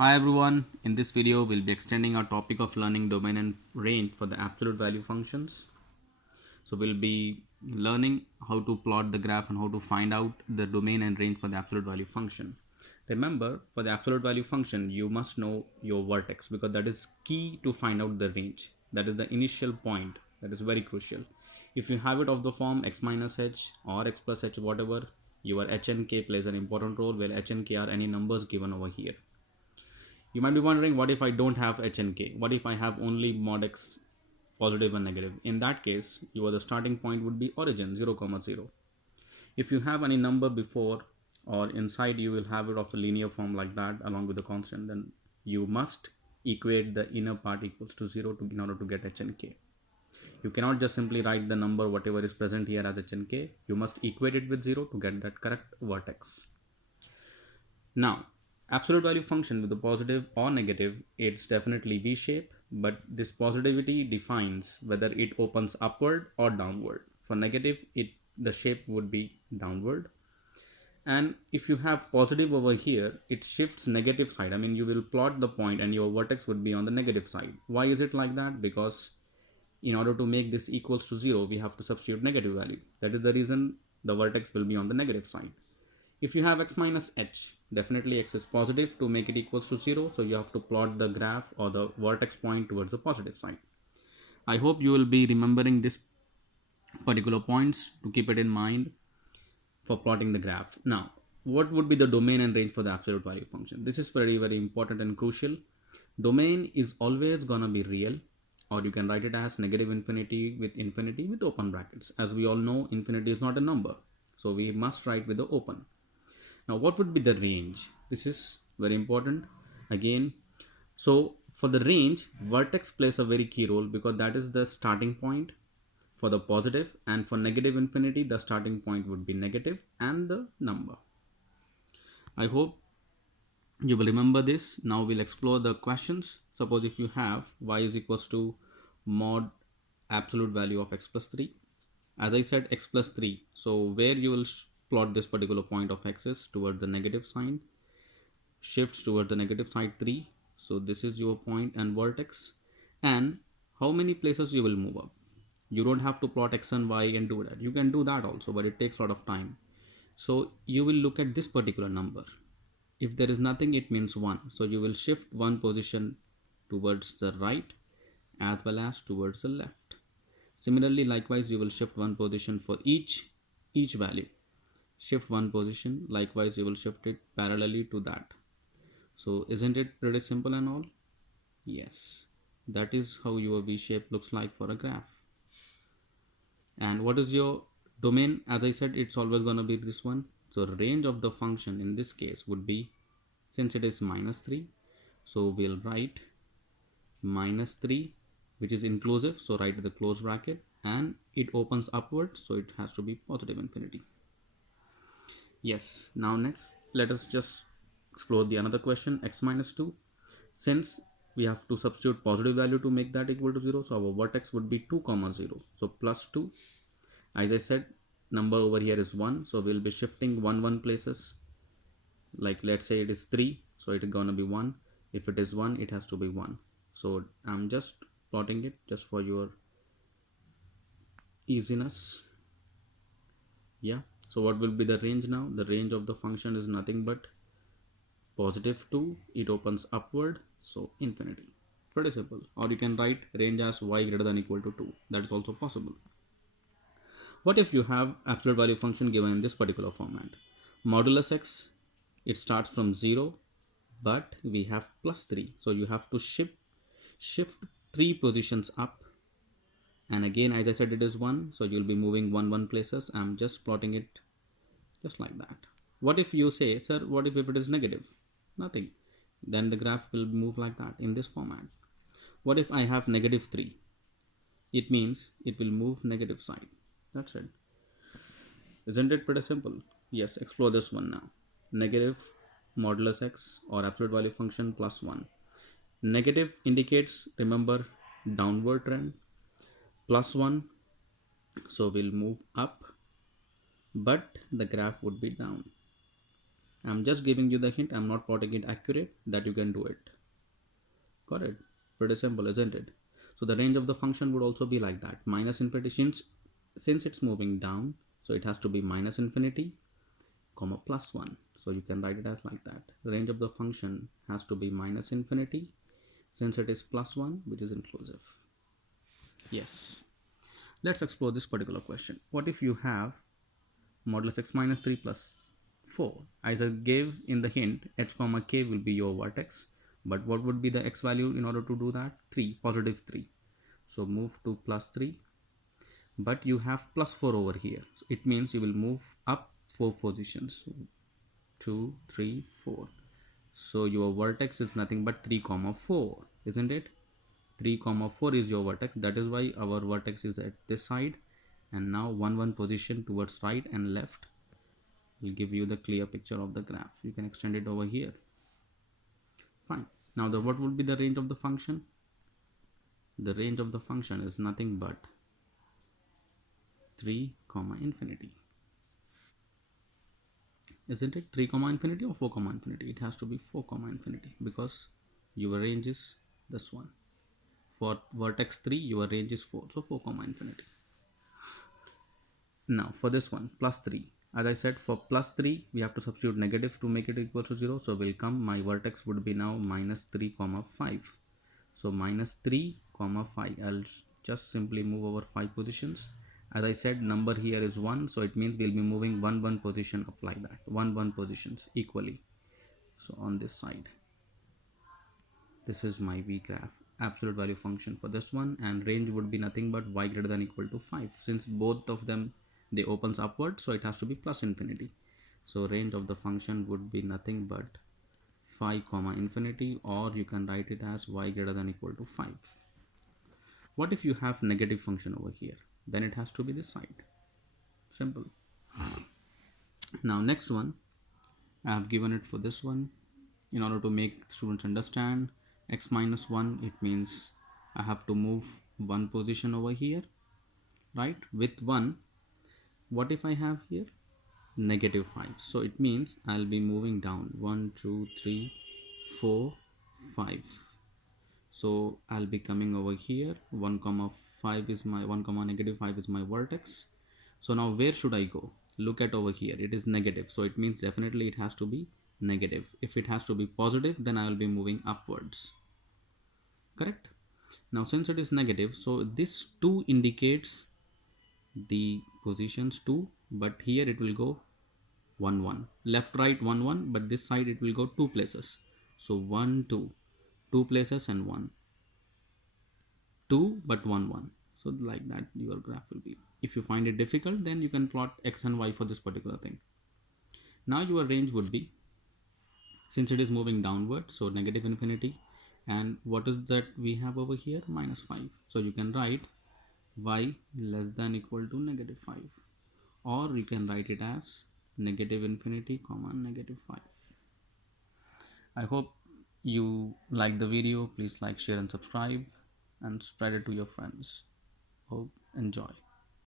Hi everyone, in this video we'll be extending our topic of learning domain and range for the absolute value functions. So we'll be learning how to plot the graph and how to find out the domain and range for the absolute value function. Remember, for the absolute value function you must know your vertex because that is key to find out the range. That is the initial point, that is very crucial. If you have it of the form x minus h or x plus h, whatever, your h and k plays an important role, where h and k are any numbers given over here. You might be wondering, what if I don't have h and k? What if I have only mod x positive and negative? In that case, the starting point would be origin 0, 0. If you have any number before or inside, you will have it of a linear form like that along with the constant. Then you must equate the inner part equals to 0 in order to get h and k. You cannot just simply write the number whatever is present here as h and k. You must equate it with 0 to get that correct vertex. Now, absolute value function with a positive or negative, it's definitely V-shape, but this positivity defines whether it opens upward or downward. For negative, the shape would be downward. And if you have positive over here, it shifts negative side. I mean, you will plot the point and your vertex would be on the negative side. Why is it like that? Because in order to make this equals to 0, we have to substitute negative value. That is the reason the vertex will be on the negative side. If you have x minus h, definitely x is positive. To make it equals to 0, so you have to plot the graph or the vertex point towards the positive side. I hope you will be remembering this particular points to keep it in mind for plotting the graph. Now, what would be the domain and range for the absolute value function? This is very important and crucial. Domain is always gonna be real, or you can write it as negative infinity with open brackets. As we all know, infinity is not a number, so we must write with the open. Now, what would be the range? This is very important again. So for the range, vertex plays a very key role because that is the starting point for the positive, and for negative infinity, the starting point would be negative and the number. I hope you will remember this. Now we'll explore the questions. Suppose if you have y is equals to mod absolute value of x plus 3. As I said, x plus 3. So where you will plot this particular point of x is towards the negative sign, shifts towards the negative side 3. So this is your point and vertex. And how many places you will move up? You don't have to plot x and y and do that. You can do that also, but it takes a lot of time. So you will look at this particular number. If there is nothing, it means 1. So you will shift one position towards the right as well as towards the left. Similarly, likewise, you will shift one position for each value. Shift one position, likewise you will shift it parallelly to that. So isn't it pretty simple and all? Yes, that is how your V shape looks like for a graph. And what is your domain? As I said, it's always going to be this one. So range of the function in this case would be, since it is minus 3, so we'll write minus 3, which is inclusive, so write the close bracket, and it opens upward, so it has to be positive infinity. Yes, now next let us just explore the another question, x minus 2. Since we have to substitute positive value to make that equal to 0, so our vertex would be 2 comma 0, so plus 2. As I said, number over here is 1, so we'll be shifting 1 places. Like let's say it is 3, so it is gonna be 1. If it is 1, it has to be 1. So I'm just plotting it just for your easiness. Yeah, so what will be the range now? The range of the function is nothing but positive 2, it opens upward, so infinity. Pretty simple. Or you can write range as y greater than equal to 2. That is also possible. What if you have absolute value function given in this particular format? Modulus x, it starts from 0, but we have plus 3. So you have to shift 3 positions up. And again, as I said, it is 1. So you'll be moving 1 places. I'm just plotting it just like that. What if you say, sir, what if it is negative? Nothing. Then the graph will move like that in this format. What if I have negative 3? It means it will move negative side. That's it. Isn't it pretty simple? Yes, explore this one now. Negative modulus x or absolute value function plus 1. Negative indicates, remember, downward trend. Plus 1, so we'll move up, but the graph would be down. I'm just giving you the hint. I'm not plotting it accurate, that you can do it. Got it? Pretty simple, isn't it? So the range of the function would also be like that. Minus infinity, since it's moving down, so it has to be minus infinity, comma plus 1. So you can write it as like that. The range of the function has to be minus infinity, since it is plus 1, which is inclusive. Yes. Let's explore this particular question. What if you have modulus x minus 3 plus 4? As I gave in the hint, h comma k will be your vertex. But what would be the x value in order to do that? 3, positive 3. So move to plus 3. But you have plus 4 over here. So it means you will move up 4 positions. 2, 3, 4. So your vertex is nothing but 3 comma 4, isn't it? 3 comma 4 is your vertex. That is why our vertex is at this side. And now 1 position towards right and left will give you the clear picture of the graph. You can extend it over here. Fine. Now what would be the range of the function? The range of the function is nothing but 3 comma infinity. Isn't it 3 comma infinity or 4 comma infinity? It has to be 4 comma infinity because your range is this one. For vertex 3 your range is 4, so 4 comma infinity. Now for this one, plus 3, as I said, for plus 3 we have to substitute negative to make it equal to 0. So will come, my vertex would be now minus 3 comma 5. So minus 3 comma 5. I'll just simply move over 5 positions. As I said, number here is 1, so it means we'll be moving 1 position up like that, 1 positions equally. So on this side, this is my v graph, absolute value function for this one, and range would be nothing but y greater than equal to 5. Since both of them, they opens upward, so it has to be plus infinity. So range of the function would be nothing but 5 comma infinity, or you can write it as y greater than equal to 5. What if you have negative function over here? Then it has to be this side. Simple. Now next one, I have given it for this one in order to make students understand. X minus 1, it means I have to move 1 position over here, right? With 1, what if I have here negative 5? So it means I'll be moving down 1, 2, 3, 4, 5. So I'll be coming over here. 1 comma 5 is my 1 comma negative 5 is my vertex. So now where should I go? Look at over here, it is negative, so it means definitely it has to be negative. If it has to be positive, then I will be moving upwards. Correct? Now since it is negative, so this 2 indicates the positions 2, but here it will go 1 1, left right 1 1, but this side it will go 2 places. So 1 2, 2 places, and 1 2 but 1 1. So like that your graph will be. If you find it difficult, then you can plot x and y for this particular thing. Now your range would be, since it is moving downward, so negative infinity, and what is that we have over here? Minus 5. So you can write y less than equal to negative 5, or you can write it as negative infinity comma negative 5. I hope you like the video. Please like, share and subscribe, and spread it to your friends. Hope enjoy.